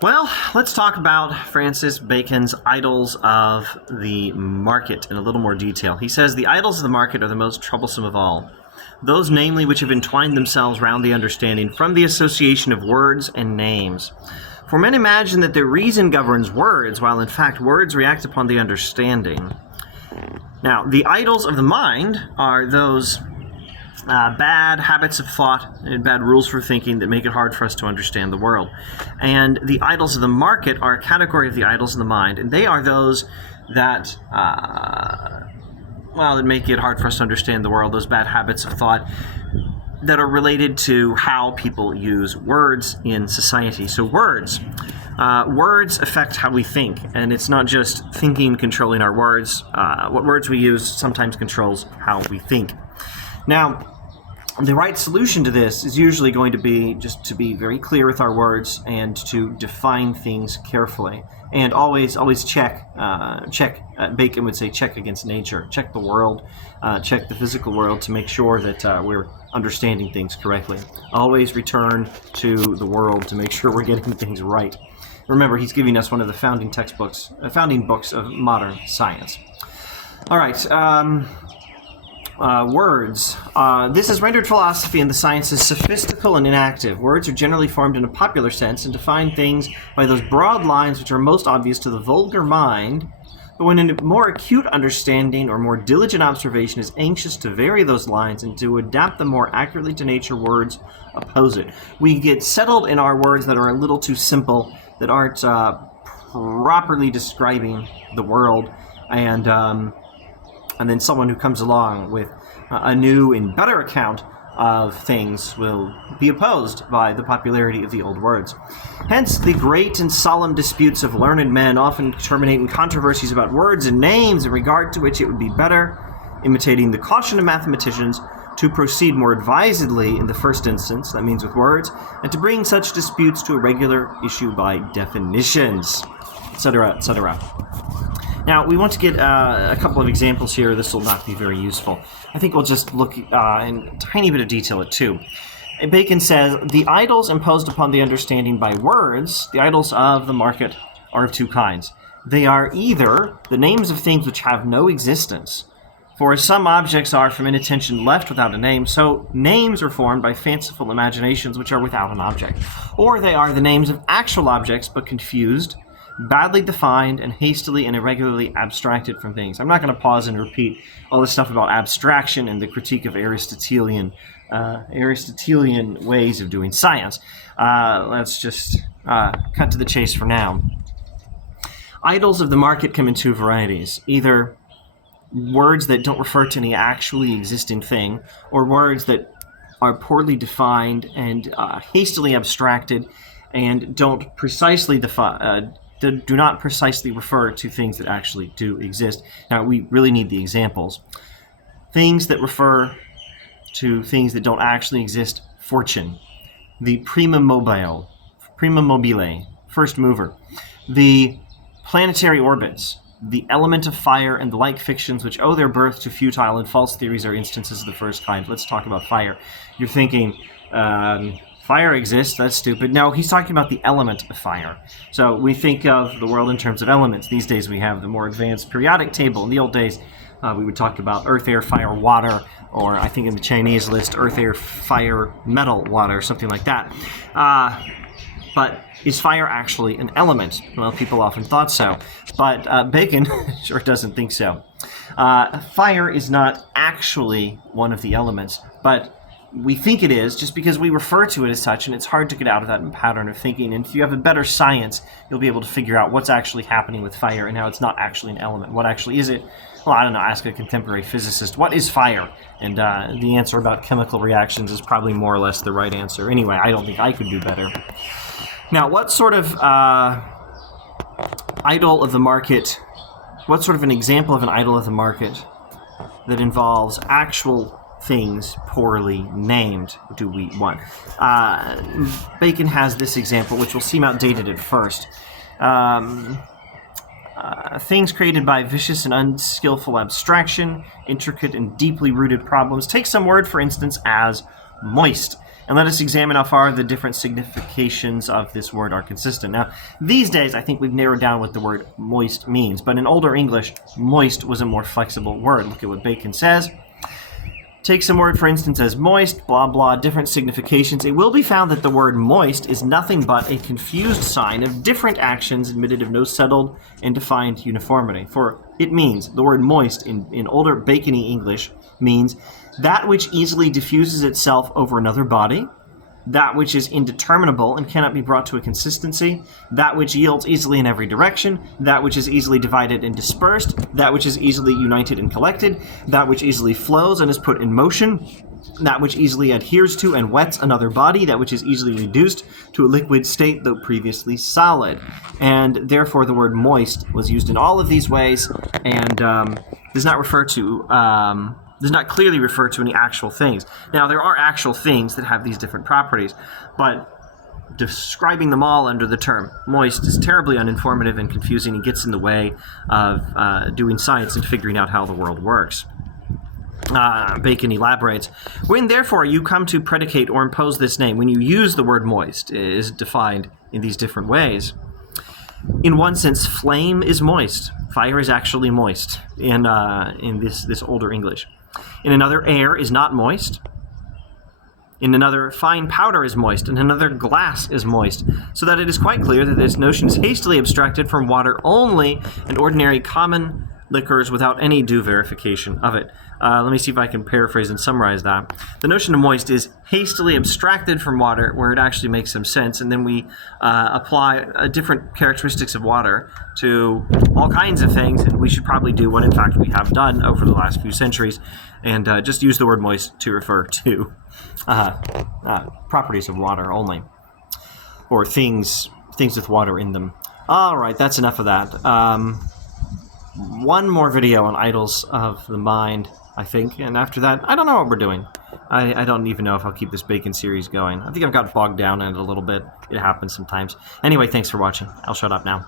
Well, let's talk about Francis Bacon's idols of the market in a little more detail. He says, the idols of the market are the most troublesome of all. Those, namely, which have entwined themselves round the understanding from the association of words and names. For men imagine that their reason governs words, while in fact words react upon the understanding. Now, the idols of the mind are those bad habits of thought and bad rules for thinking that make it hard for us to understand the world. And the idols of the market are a category of the idols of the mind, and they are those that, that make it hard for us to understand the world, those bad habits of thought that are related to how people use words in society. So words affect how we think, and it's not just thinking controlling our words. What words we use sometimes controls how we think. Now, the right solution to this is usually going to be just to be very clear with our words and to define things carefully. And always check. Bacon would say check against nature. Check the world, check the physical world to make sure that we're understanding things correctly. Always return to the world to make sure we're getting things right. Remember, he's giving us one of the founding books of modern science. All right. Words. This has rendered philosophy and the sciences sophistical and inactive. Words are generally formed in a popular sense and define things by those broad lines which are most obvious to the vulgar mind, but when a more acute understanding or more diligent observation is anxious to vary those lines and to adapt them more accurately to nature, words oppose it. We get settled in our words that are a little too simple, that aren't properly describing the world, and then someone who comes along with a new and better account of things will be opposed by the popularity of the old words. Hence, the great and solemn disputes of learned men often terminate in controversies about words and names, in regard to which it would be better, imitating the caution of mathematicians, to proceed more advisedly in the first instance, that means with words, and to bring such disputes to a regular issue by definitions, etc., etc. Now, we want to get a couple of examples here. This will not be very useful. I think we'll just look in a tiny bit of detail at two. Bacon says, the idols imposed upon the understanding by words, the idols of the market, are of two kinds. They are either the names of things which have no existence, for as some objects are from inattention left without a name, so names are formed by fanciful imaginations which are without an object. Or they are the names of actual objects, but confused, badly defined, and hastily and irregularly abstracted from things. I'm not going to pause and repeat all this stuff about abstraction and the critique of Aristotelian ways of doing science. Let's just cut to the chase for now. Idols of the market come in two varieties. Either words that don't refer to any actually existing thing, or words that are poorly defined and hastily abstracted and don't precisely do not precisely refer to things that actually do exist. Now, we really need the examples. Things that refer to things that don't actually exist. Fortune. The prima mobile, first mover. The planetary orbits. The element of fire and the like fictions which owe their birth to futile and false theories are instances of the first kind. Let's talk about fire. You're thinking, fire exists, that's stupid. No, he's talking about the element of fire. So we think of the world in terms of elements. These days we have the more advanced periodic table. In the old days, we would talk about earth, air, fire, water, or I think in the Chinese list, earth, air, fire, metal, water, something like that. But is fire actually an element? Well, people often thought so, but Bacon sure doesn't think so. Fire is not actually one of the elements, but we think it is just because we refer to it as such, and it's hard to get out of that pattern of thinking. And if you have a better science, you'll be able to figure out what's actually happening with fire and how it's not actually an element. What actually is it? Well, I don't know, ask a contemporary physicist, what is fire? And the answer about chemical reactions is probably more or less the right answer. Anyway, I don't think I could do better. Now, what sort of idol of the market, what sort of an example of an idol of the market that involves actual things poorly named do we want? Bacon has this example, which will seem outdated at first. Things created by vicious and unskillful abstraction, intricate and deeply rooted problems. Take some word, for instance, as moist. and let us examine how far the different significations of this word are consistent. Now, these days, I think we've narrowed down what the word moist means, but in older English, moist was a more flexible word. Look at what Bacon says. Take some word, for instance, as moist, blah, blah, different significations. It will be found that the word moist is nothing but a confused sign of different actions admitted of no settled and defined uniformity. For it means, the word moist in older Bacony English means that which easily diffuses itself over another body, that which is indeterminable and cannot be brought to a consistency, that which yields easily in every direction, that which is easily divided and dispersed, that which is easily united and collected, that which easily flows and is put in motion, that which easily adheres to and wets another body, that which is easily reduced to a liquid state though previously solid. And therefore the word moist was used in all of these ways and does not clearly refer to any actual things. Now, there are actual things that have these different properties, but describing them all under the term moist is terribly uninformative and confusing and gets in the way of doing science and figuring out how the world works. Bacon elaborates, when therefore you come to predicate or impose this name, when you use the word moist, it is defined in these different ways. In one sense, flame is moist. Fire is actually moist in this older English. In another, air is not moist. In another, fine powder is moist. In another, glass is moist. So that it is quite clear that this notion is hastily abstracted from water only and ordinary common liquors without any due verification of it. Let me see if I can paraphrase and summarize that. The notion of moist is hastily abstracted from water where it actually makes some sense, and then we apply different characteristics of water to all kinds of things, and we should probably do what in fact we have done over the last few centuries, and just use the word moist to refer to properties of water only, or things with water in them. All right, that's enough of that. One more video on idols of the mind, I think, and after that, I don't know what we're doing. I don't even know if I'll keep this Bacon series going. I think I've got bogged down in it a little bit. It happens sometimes. Anyway, thanks for watching. I'll shut up now.